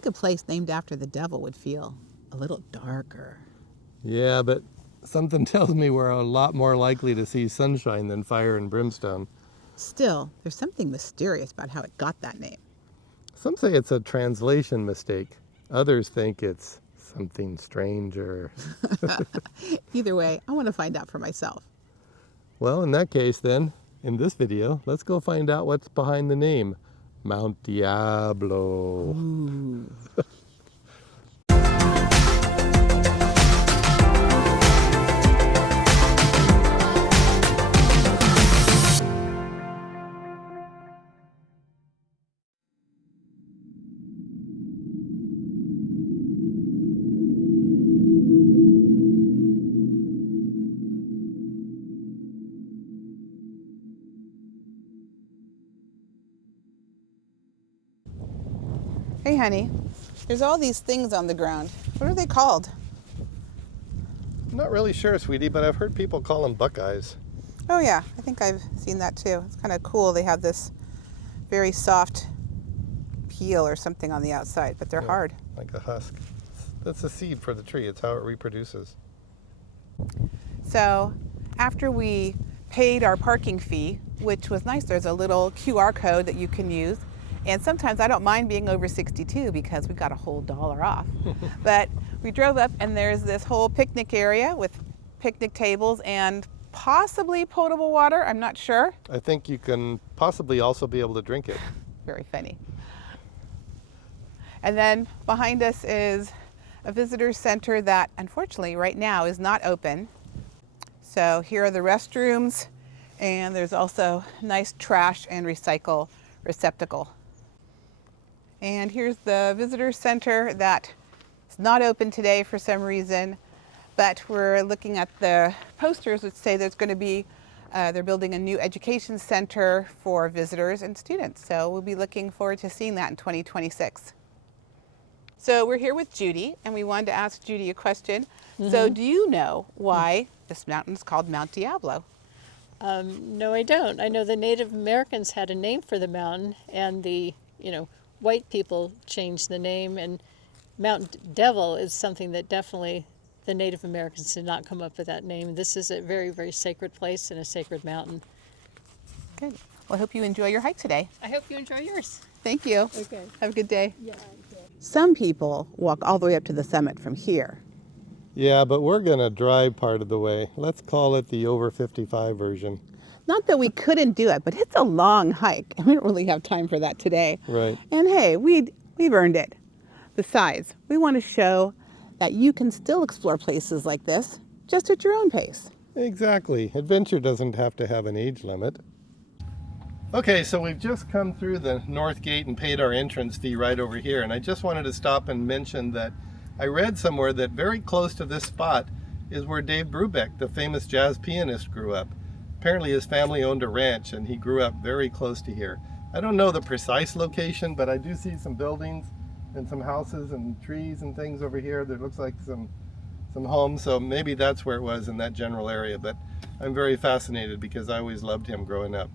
think a place named after the devil would feel a little darker. Yeah, but something tells me we're a lot more likely to see sunshine than fire and brimstone. Still, there's something mysterious about how it got that name. Some say it's a translation mistake. Others think it's something stranger. Either way, I want to find out for myself. Well, in that case then, in this video, let's go find out what's behind the name, Mount Diablo. Ooh. Hey, honey, there's all these things on the ground. What are they called? I'm not really sure, sweetie, but I've heard people call them buckeyes. Oh, yeah, I think I've seen that too. It's kind of cool. They have this very soft peel or something on the outside, but they're hard. Like a husk. That's a seed for the tree. It's how it reproduces. So after we paid our parking fee, which was nice, there's a little QR code that you can use. And sometimes I don't mind being over 62 because we got a whole $1 off. But we drove up and there's this whole picnic area with picnic tables and possibly potable water. I'm not sure. I think you can possibly also be able to drink it. Very funny. And then behind us is a visitor center that unfortunately right now is not open. So here are the restrooms, and there's also nice trash and recycle receptacle. And here's the visitor center that is not open today for some reason, but we're looking at the posters which say there's going to be, they're building a new education center for visitors and students. So we'll be looking forward to seeing that in 2026. So we're here with Judy, and we wanted to ask Judy a question. So do you know why this mountain is called Mount Diablo? No, I don't. I know the Native Americans had a name for the mountain, and the, white people changed the name, and Mount Devil is something that definitely the Native Americans did not come up with that name. This is a very, very sacred place and a sacred mountain. Good. Well, I hope you enjoy your hike today. I hope you enjoy yours. Thank you. Okay. Have a good day. Yeah. Some people walk all the way up to the summit from here. Yeah, but we're going to drive part of the way. Let's call it the over 55 version. Not that we couldn't do it, but it's a long hike, and we don't really have time for that today. Right. And hey, we've earned it. Besides, we want to show that you can still explore places like this, just at your own pace. Exactly. Adventure doesn't have to have an age limit. Okay, so we've just come through the north gate and paid our entrance fee right over here, and I just wanted to stop and mention that I read somewhere that very close to this spot is where Dave Brubeck, the famous jazz pianist, grew up. Apparently his family owned a ranch and he grew up very close to here. I don't know the precise location, but I do see some buildings and some houses and trees and things over here. There looks like some homes, so maybe that's where it was, in that general area. But I'm very fascinated because I always loved him growing up.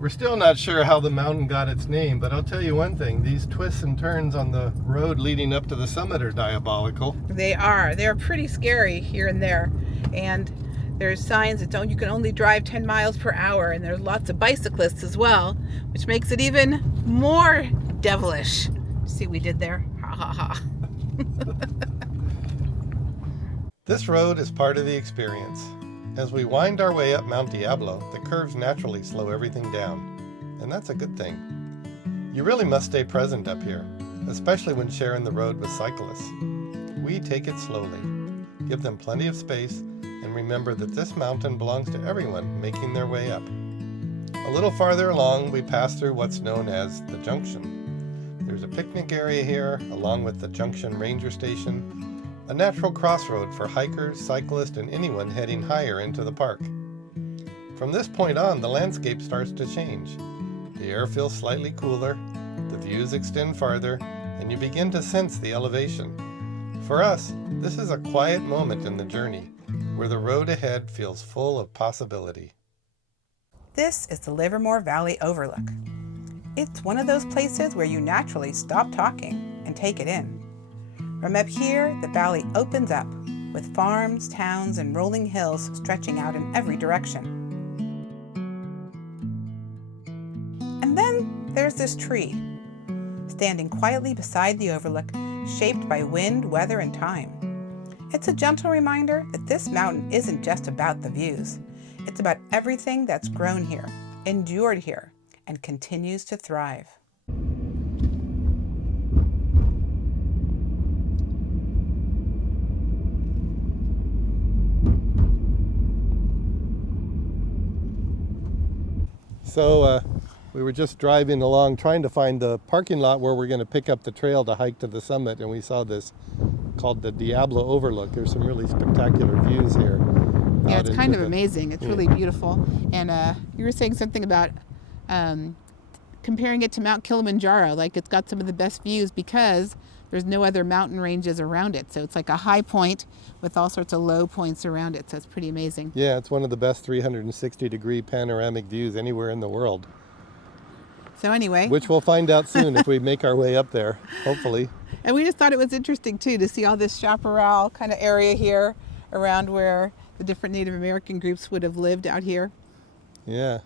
We're still not sure how the mountain got its name, but I'll tell you one thing, these twists and turns on the road leading up to the summit are diabolical. They are. They're pretty scary here and there. And there's signs that you can only drive 10 miles per hour, and there's lots of bicyclists as well, which makes it even more devilish. See what we did there? Ha ha ha. This road is part of the experience. As we wind our way up Mount Diablo, the curves naturally slow everything down, and that's a good thing. You really must stay present up here, especially when sharing the road with cyclists. We take it slowly, give them plenty of space, and remember that this mountain belongs to everyone making their way up. A little farther along, we pass through what's known as the Junction. There's a picnic area here, along with the Junction Ranger Station, a natural crossroad for hikers, cyclists, and anyone heading higher into the park. From this point on, the landscape starts to change. The air feels slightly cooler, the views extend farther, and you begin to sense the elevation. For us, this is a quiet moment in the journey, where the road ahead feels full of possibility. This is the Livermore Valley Overlook. It's one of those places where you naturally stop talking and take it in. From up here, the valley opens up with farms, towns, and rolling hills stretching out in every direction. And then there's this tree, standing quietly beside the overlook, shaped by wind, weather, and time. It's a gentle reminder that this mountain isn't just about the views. It's about everything that's grown here, endured here, and continues to thrive. So we were just driving along trying to find the parking lot where we're going to pick up the trail to hike to the summit, and we saw this called the Diablo Overlook. There's some really spectacular views here. Yeah, it's kind of amazing. It's really beautiful. And you were saying something about comparing it to Mount Kilimanjaro, like it's got some of the best views because there's no other mountain ranges around it. So it's like a high point with all sorts of low points around it. So it's pretty amazing. Yeah, it's one of the best 360-degree panoramic views anywhere in the world. So anyway. Which we'll find out soon if we make our way up there, hopefully. And we just thought it was interesting, too, to see all this chaparral kind of area here around where the different Native American groups would have lived out here. Yeah.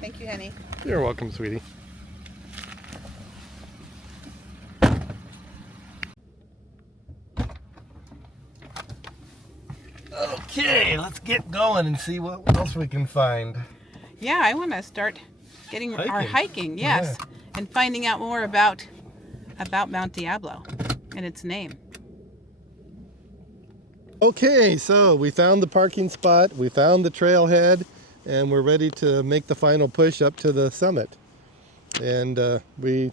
Thank you, honey. You're welcome, sweetie. Okay, let's get going and see what else we can find. Yeah, I want to start getting our hiking, yes, Yeah. and finding out more about Mount Diablo and its name. Okay, so we found the parking spot, we found the trailhead, and we're ready to make the final push up to the summit. And we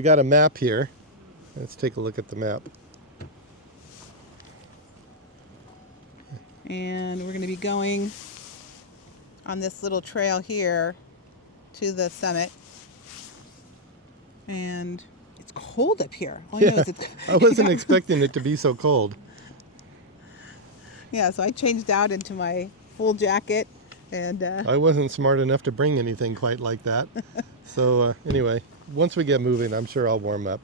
got a map here. Let's take a look at the map. And we're going to be going on this little trail here to the summit. And it's cold up here. All I know is it's I wasn't expecting it to be so cold. Yeah, so I changed out into my full jacket. And I wasn't smart enough to bring anything quite like that. So anyway, once we get moving, I'm sure I'll warm up.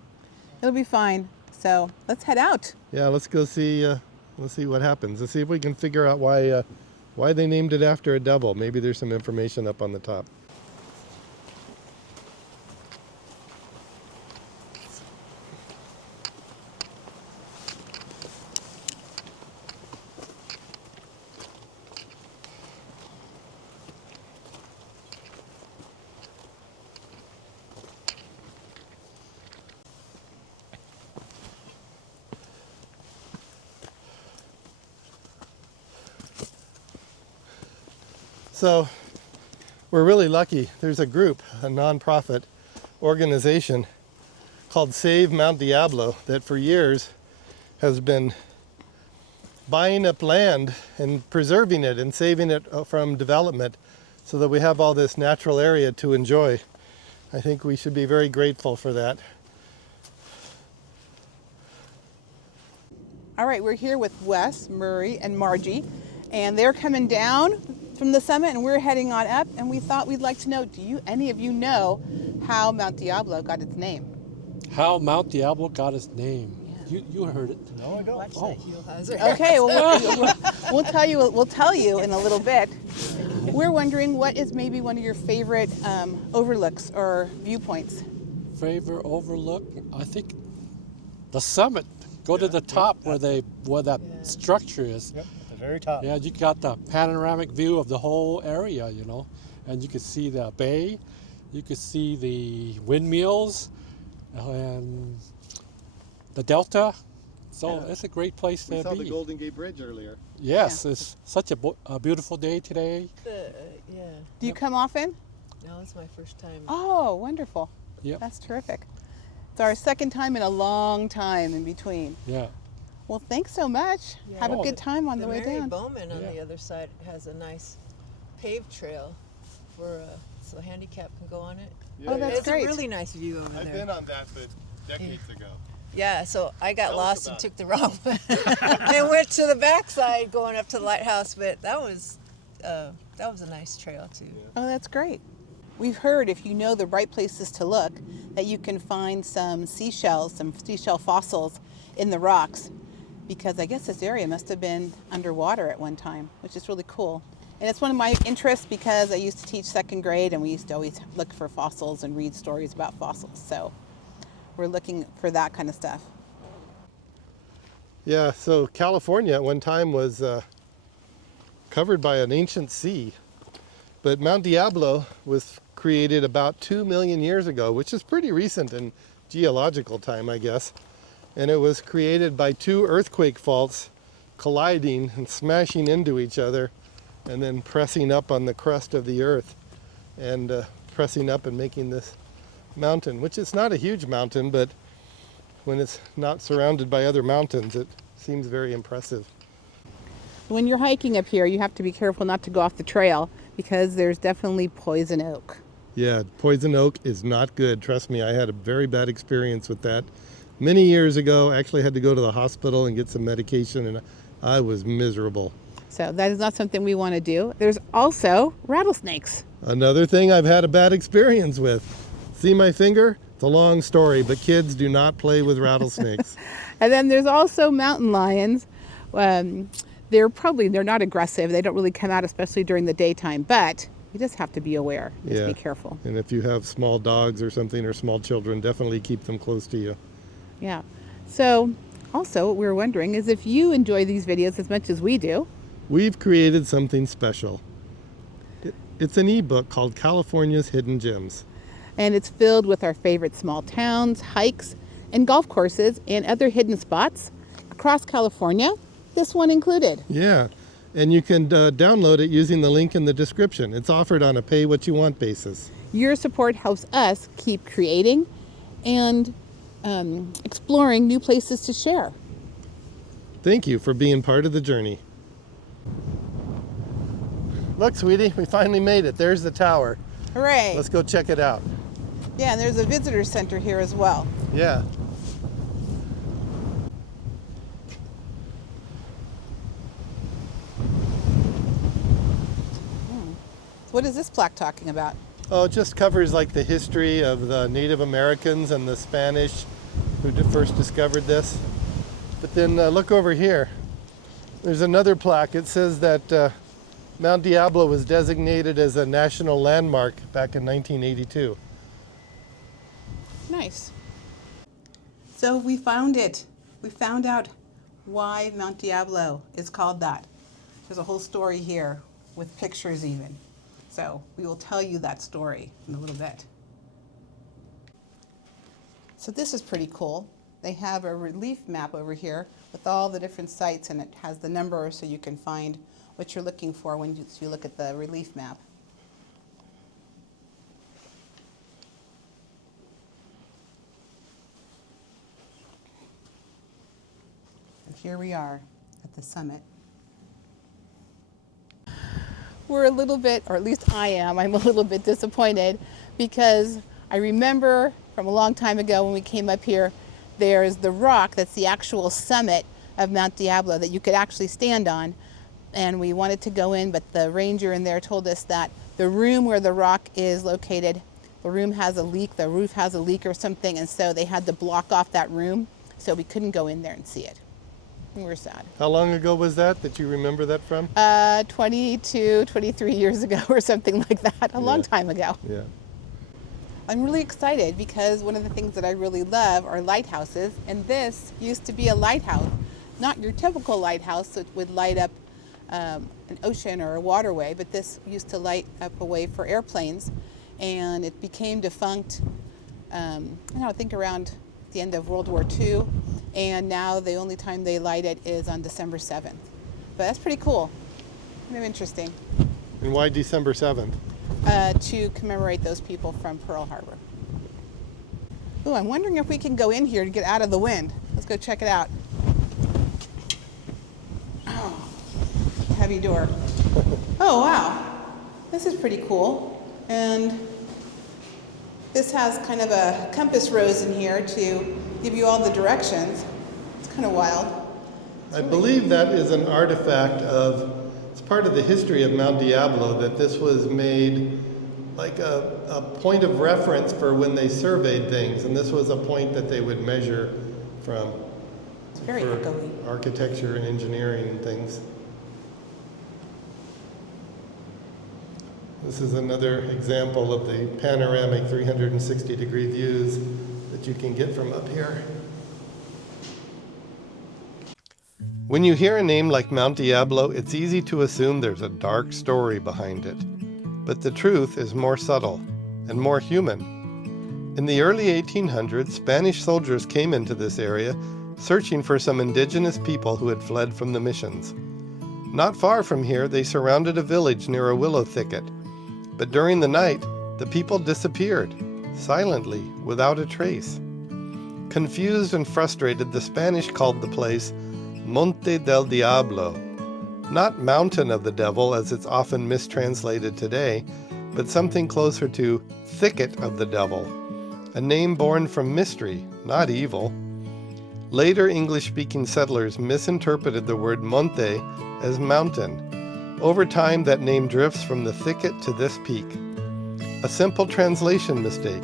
It'll be fine. So let's head out. Yeah, let's go see. Let's see what happens. Let's see if we can figure out why they named it after a devil. Maybe there's some information up on the top. So we're really lucky. There's a group, a nonprofit organization called Save Mount Diablo that for years has been buying up land and preserving it and saving it from development so that we have all this natural area to enjoy. I think we should be very grateful for that. All right, we're here with Wes, Murray, and Margie, and they're coming down from the summit and we're heading on up, and we thought we'd like to know, any of you know how Mount Diablo got its name? How Mount Diablo got its name? You heard it. No, I don't. Okay, well, we'll tell you in a little bit. We're wondering what is maybe one of your favorite overlooks or viewpoints? Favorite overlook? I think the summit. Go to the top where that structure is. Yep, at the very top. Yeah, you got the panoramic view of the whole area, and you could see the bay, you could see the windmills, and the delta. So it's a great place to be. We saw the Golden Gate Bridge earlier. Yes, it's such a beautiful day today. Yeah. Do you come often? No, it's my first time. Oh, wonderful. Yep. That's terrific. It's our second time in a long time in between. Yeah. Well, thanks so much. Yeah. Have a good time on the way Mary down. Bowman on Yeah. the other side has a nice paved trail for so handicap can go on it. Oh, that's It's great. a really nice view over I've there. been on that, but decades ago. Yeah, so I got Tell us lost and about took the wrong way and went to the backside going up to the lighthouse. But that was a nice trail too. Oh, that's great. We've heard if you know the right places to look, that you can find some seashell fossils in the rocks, because I guess this area must have been underwater at one time, which is really cool. And it's one of my interests because I used to teach second grade and we used to always look for fossils and read stories about fossils. So we're looking for that kind of stuff. Yeah, so California at one time was covered by an ancient sea. But Mount Diablo was created about 2 million years ago, which is pretty recent in geological time, I guess. And it was created by 2 earthquake faults colliding and smashing into each other and then pressing up on the crust of the earth and pressing up and making this mountain, which is not a huge mountain, but when it's not surrounded by other mountains, it seems very impressive. When you're hiking up here, you have to be careful not to go off the trail because there's definitely poison oak. Yeah, poison oak is not good. Trust me, I had a very bad experience with that many years ago. I actually had to go to the hospital and get some medication, and I was miserable. So that is not something we want to do. There's also rattlesnakes. Another thing I've had a bad experience with. See my finger? It's a long story, but kids do not play with rattlesnakes. And then there's also mountain lions. They're not aggressive. They don't really come out, especially during the daytime, but you just have to be aware. Just be careful. And if you have small dogs or something or small children, definitely keep them close to you. Yeah. So also what we were wondering is if you enjoy these videos as much as we do. We've created something special. It's an ebook called California's Hidden Gems. And it's filled with our favorite small towns, hikes, and golf courses and other hidden spots across California, this one included. Yeah, and you can download it using the link in the description. It's offered on a pay-what-you-want basis. Your support helps us keep creating and exploring new places to share. Thank you for being part of the journey. Look, sweetie, we finally made it. There's the tower. Hooray! Let's go check it out. Yeah, and there's a visitor center here as well. Yeah. What is this plaque talking about? Oh, it just covers like the history of the Native Americans and the Spanish who first discovered this. But then look over here. There's another plaque. It says that Mount Diablo was designated as a national landmark back in 1982. Nice. So we found it. We found out why Mount Diablo is called that. There's a whole story here with pictures even. So we will tell you that story in a little bit. So this is pretty cool. They have a relief map over here with all the different sites, and it has the number so you can find what you're looking for when you look at the relief map. And here we are at the summit. We're a little bit, or at least I'm a little bit disappointed because I remember from a long time ago when we came up here, there's the rock that's the actual summit of Mount Diablo that you could actually stand on. And we wanted to go in, but the ranger in there told us that the room where the rock is located, the room has a leak, the roof has a leak or something, and so they had to block off that room, so we couldn't go in there and see it. We were sad. How long ago was that you remember that from? 22, 23 years ago or something like that, a long time ago. Yeah. I'm really excited because one of the things that I really love are lighthouses, and this used to be a lighthouse. Not your typical lighthouse that would light up an ocean or a waterway, but this used to light up a way for airplanes, and it became defunct, I think around the end of World War II, and now the only time they light it is on December 7th. But that's pretty cool, kind of interesting. And why December 7th? To commemorate those people from Pearl Harbor. Ooh, I'm wondering if we can go in here to get out of the wind. Let's go check it out. Oh, heavy door. Oh, wow. This is pretty cool. And this has kind of a compass rose in here to give you all the directions. It's kind of wild. I believe that is an artifact of, it's part of the history of Mount Diablo, that this was made like a point of reference for when they surveyed things, and this was a point that they would measure from. It's very for echoey. architecture and engineering and things. This is another example of the panoramic 360-degree views that you can get from up here. When you hear a name like Mount Diablo, it's easy to assume there's a dark story behind it. But the truth is more subtle and more human. In the early 1800s, Spanish soldiers came into this area searching for some indigenous people who had fled from the missions. Not far from here, they surrounded a village near a willow thicket. But during the night, the people disappeared, silently, without a trace. Confused and frustrated, the Spanish called the place Monte del Diablo, not Mountain of the Devil as it's often mistranslated today, but something closer to Thicket of the Devil, a name born from mystery, not evil. Later English-speaking settlers misinterpreted the word monte as mountain. Over time, that name drifts from the thicket to this peak. A simple translation mistake,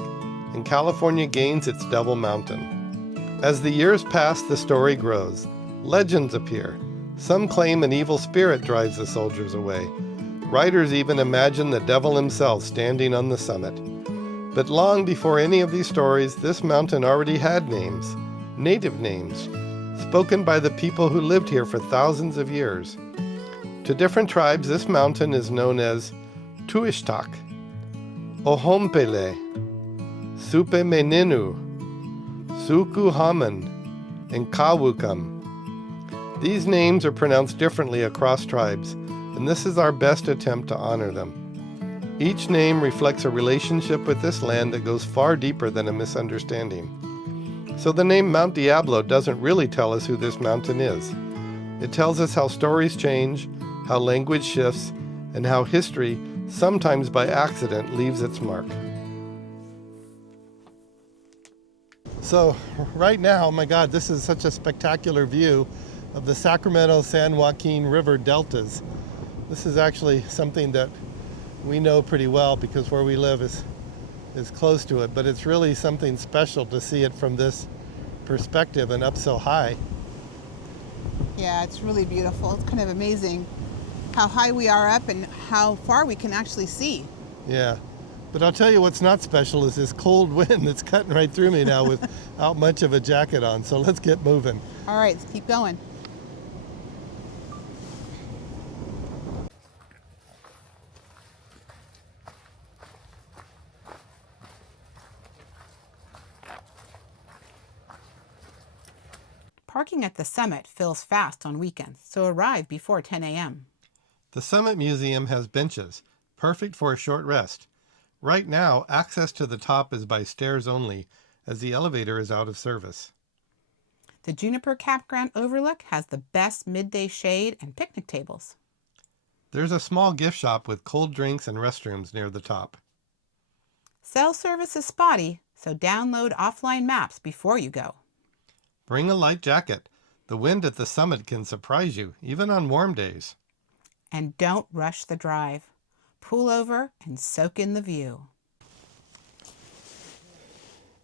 and California gains its Devil Mountain. As the years pass, the story grows. Legends appear. Some claim an evil spirit drives the soldiers away. Writers even imagine the devil himself standing on the summit. But long before any of these stories, this mountain already had names, native names, spoken by the people who lived here for thousands of years. To different tribes, this mountain is known as Tuishtak, Ohompele, Supe Meninu, Sukuhaman, and Kawukam. These names are pronounced differently across tribes, and this is our best attempt to honor them. Each name reflects a relationship with this land that goes far deeper than a misunderstanding. So the name Mount Diablo doesn't really tell us who this mountain is. It tells us how stories change, how language shifts, and how history, sometimes by accident, leaves its mark. So right now, oh my God, this is such a spectacular view of the Sacramento-San Joaquin River deltas. This is actually something that we know pretty well because where we live is close to it, but it's really something special to see it from this perspective and up so high. Yeah, it's really beautiful. It's kind of amazing how high we are up and how far we can actually see. Yeah, but I'll tell you what's not special is this cold wind that's cutting right through me now without much of a jacket on, so let's get moving. All right, let's keep going. Parking at the summit fills fast on weekends, so arrive before 10 a.m. The Summit Museum has benches, perfect for a short rest. Right now, access to the top is by stairs only, as the elevator is out of service. The Juniper Campground Overlook has the best midday shade and picnic tables. There's a small gift shop with cold drinks and restrooms near the top. Cell service is spotty, so download offline maps before you go. Bring a light jacket. The wind at the summit can surprise you, even on warm days. And don't rush the drive. Pull over and soak in the view.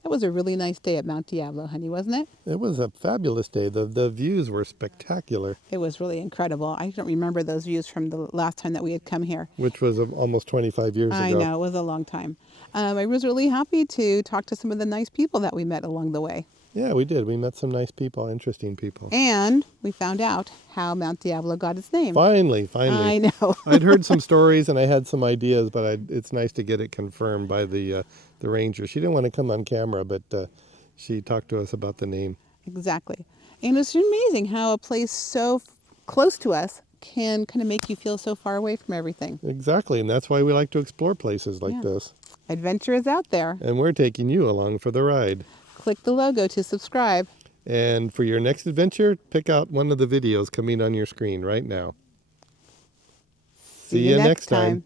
That was a really nice day at Mount Diablo, honey, wasn't it? It was a fabulous day. The views were spectacular. It was really incredible. I don't remember those views from the last time that we had come here. Which was almost 25 years ago. I know, it was a long time. I was really happy to talk to some of the nice people that we met along the way. Yeah, we did. We met some nice people, interesting people. And we found out how Mount Diablo got its name. Finally. I know. I'd heard some stories and I had some ideas, but it's nice to get it confirmed by the ranger. She didn't want to come on camera, but she talked to us about the name. Exactly. And it's amazing how a place so close to us can kind of make you feel so far away from everything. Exactly, and that's why we like to explore places like this. Adventure is out there. And we're taking you along for the ride. Click the logo to subscribe. And for your next adventure, pick out one of the videos coming on your screen right now. See you next time.